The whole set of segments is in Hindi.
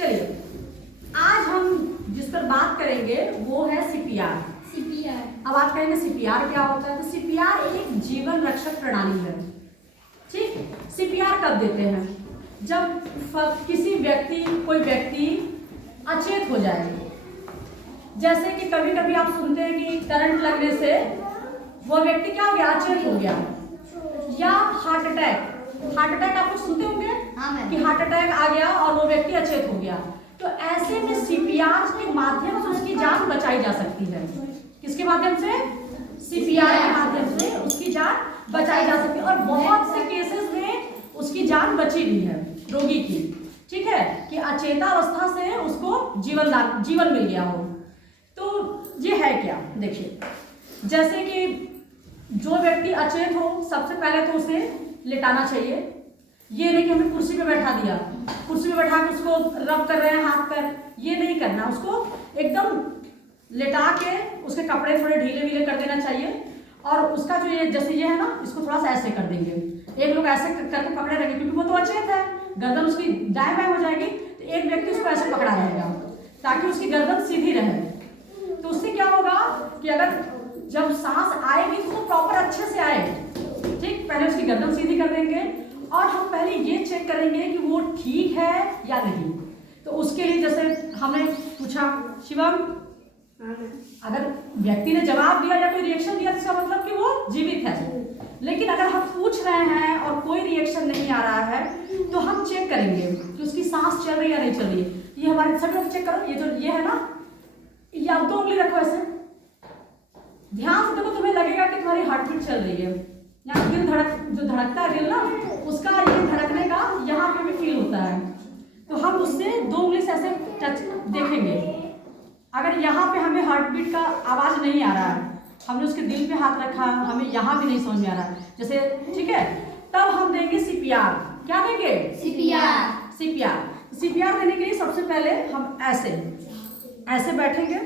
चलिए, आज हम जिस पर बात करेंगे वो है सीपीआर। अब बात करेंगे सीपीआर क्या होता है। तो सीपीआर एक जीवन रक्षक प्रणाली है। ठीक, सीपीआर कब देते हैं? जब कोई व्यक्ति अचेत हो जाए। जैसे कि कभी कभी आप सुनते हैं कि करंट लगने से वो व्यक्ति क्या हो गया, अचेत हो गया, या हार्ट अटैक आप कुछ सुनते होंगे कि हार्ट अटैक आ गया और वो व्यक्ति अचेत हो गया। तो ऐसे में सीपीआर के माध्यम से उसकी जान बचाई जा सकती है। किसके माध्यम से? सीपीआर के माध्यम से उसकी जान बचाई जा सकती है। और बहुत से केसेस में उसकी जान बची भी है रोगी की। ठीक है, कि अचेतावस्था से उसको जीवन मिल गया हो। तो ये है क्या, देखिए, जैसे कि जो व्यक्ति अचेत हो, सबसे पहले तो उसे लेटाना चाहिए। ये नहीं कि हमें कुर्सी पे बैठा दिया, कुर्सी पे बैठा के उसको रब कर रहे हैं हाथ पैर, ये नहीं करना। उसको एकदम लेटा के उसके कपड़े थोड़े ढीले ढीले कर देना चाहिए। और उसका जो ये जैसे ये है ना, इसको थोड़ा सा ऐसे कर देंगे। एक लोग ऐसे करके पकड़े रहेंगे क्योंकि वो तो अचेत है, गर्दन उसकी दाएं बाएं हो जाएगी। तो एक व्यक्ति उसको ऐसे पकड़ा रहेगा ताकि उसकी गर्दन सीधी रहे। तो उससे क्या होगा कि अगर जब सांस आएगी तो वो प्रॉपर अच्छे से आए। ठीक, पहले उसकी गर्दन सीधी कर देंगे और हम पहले ये चेक करेंगे कि वो ठीक है या नहीं। तो उसके लिए जैसे हमने पूछा, शिवम, अगर व्यक्ति ने जवाब दिया या कोई रिएक्शन दिया तो इसका मतलब कि वो जीवित है। लेकिन अगर हम पूछ रहे हैं और कोई रिएक्शन नहीं आ रहा है तो हम चेक करेंगे कि उसकी सांस चल रही है या नहीं चल रही है। ये हमारे सभी लोग चेक करो, ये है ना, ये आप 2 उंगली रखो ऐसे, ध्यान से देखो, तुम्हें लगेगा कि तुम्हारी हार्ट बीट चल रही है। यहाँ दिल जो धड़कता है दिल ना, उसका ये धड़कने का यहाँ पे भी फील होता है। तो हम उससे 2 उंगली से ऐसे टच देखेंगे। अगर यहाँ पे हमें हार्ट बीट का आवाज नहीं आ रहा है, हमने उसके दिल पे हाथ रखा, हमें यहाँ भी नहीं समझ में आ रहा है जैसे, ठीक है, तब हम देंगे सीपीआर। क्या देंगे? सीपीआर देने के लिए सबसे पहले हम ऐसे बैठेंगे।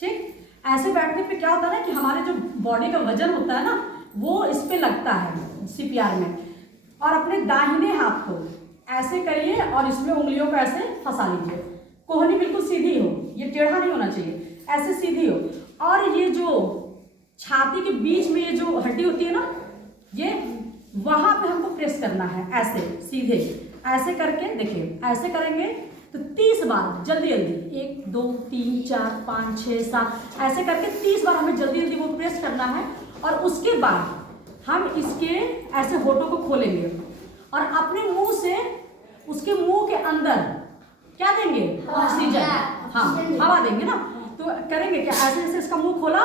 ठीक, ऐसे बैठने पे क्या होता है ना कि हमारे जो बॉडी का वजन होता है ना, वो इस पे लगता है सीपीआर में। और अपने दाहिने हाथ को ऐसे करिए और इसमें उंगलियों को ऐसे फंसा लीजिए। कोहनी बिल्कुल सीधी हो, ये टेढ़ा नहीं होना चाहिए, ऐसे सीधी हो। और ये जो छाती के बीच में ये जो हड्डी होती है ना, ये वहां पे हमको प्रेस करना है, ऐसे सीधे ऐसे करके। देखिए, ऐसे करेंगे तो 30 बार जल्दी 1 2 3 4 5 6 7 ऐसे करके 30 बार हमें जल्दी वो प्रेस करना है। और उसके बाद हम इसके ऐसे होठों को खोलेंगे और अपने मुंह से उसके मुंह के अंदर क्या देंगे? ऑक्सीजन, हाँ, हवा देंगे ना। तो करेंगे क्या, ऐसे इसका मुंह खोला,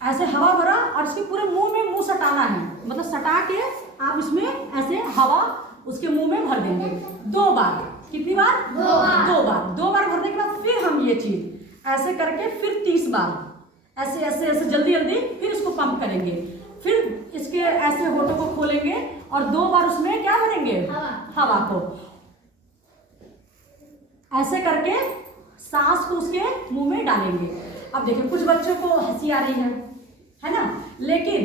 ऐसे हवा भरा और इसके पूरे मुंह सटाना है। मतलब सटा के आप इसमें ऐसे हवा उसके मुंह में भर देंगे 2 बार। कितनी बार? 2 बार भरने के बाद फिर हम ये चीज ऐसे करके फिर 30 बार ऐसे जल्दी फिर इसको पंप करेंगे। फिर इसके ऐसे होठों को खोलेंगे और 2 बार उसमें क्या भरेंगे? हवा को। ऐसे करके सांस को उसके मुंह में डालेंगे। अब देखिए, कुछ बच्चों को हंसी आ रही है ना, लेकिन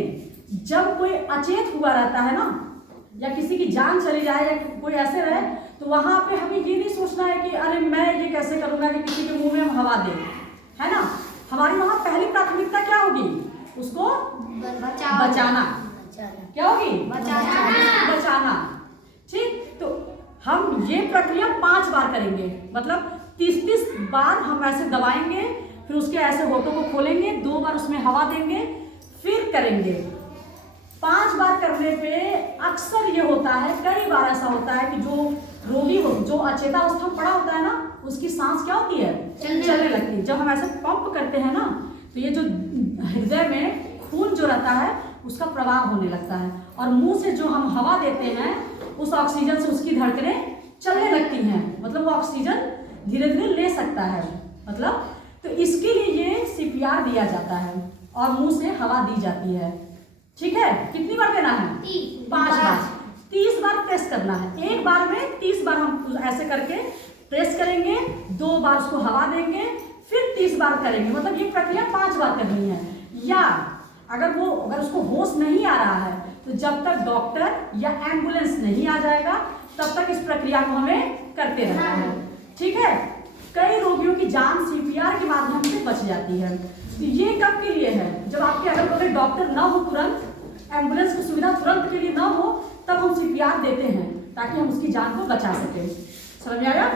जब कोई अचेत हुआ रहता है ना, या किसी की जान चली जाए या कोई ऐसे रहे, तो वहां पे हमें ये नहीं सोचना है कि अरे मैं ये कैसे करूंगा कि किसी के मुंह में हम हवा दें, है ना। हमारी वहां पहली प्राथमिकता क्या होगी? उसको बचाना। क्या होगी? बचाना। ठीक, तो हम ये प्रक्रिया 5 बार करेंगे। मतलब 30 बार हम ऐसे दबाएंगे, फिर उसके ऐसे होठों को खोलेंगे, 2 बार उसमें हवा देंगे, फिर करेंगे। 5 बार करने पे अक्सर ये होता है, कई बार ऐसा होता है कि जो रोगी जो अचेतावस्था में पड़ा होता है ना, उसकी सांस क्या होती है? चलने लगती है। जब हम ऐसे पंप करते हैं ना, तो ये जो हृदय में खून जो रहता है उसका प्रवाह होने लगता है और मुंह से जो हम हवा देते हैं उस ऑक्सीजन से उसकी धड़कनें चलने लगती हैं। मतलब वो ऑक्सीजन धीरे धीरे ले सकता है। मतलब तो इसके लिए ये सीपीआर दिया जाता है और मुंह से हवा दी जाती है। ठीक है, कितनी बार देना है? 5 बार। 30 बार प्रेस करना है। एक बार में 30 बार हम ऐसे करके प्रेस करेंगे, 2 बार उसको हवा देंगे, फिर 30 बार करेंगे। मतलब ये प्रक्रिया 5 बार करनी है। या अगर उसको होश नहीं आ रहा है तो जब तक डॉक्टर या एम्बुलेंस नहीं आ जाएगा तब तक इस प्रक्रिया को हमें करते रहता है। ठीक है, कई रोगियों की जान सीपीआर के माध्यम से बच जाती है। तो ये कब के लिए है? जब आपके अगल बगल डॉक्टर ना हो, तुरंत एम्बुलेंस की सुविधा तुरंत के लिए ना हो, तब हम सीपीआर देते हैं ताकि हम उसकी जान को बचा सकें। समझ में आया?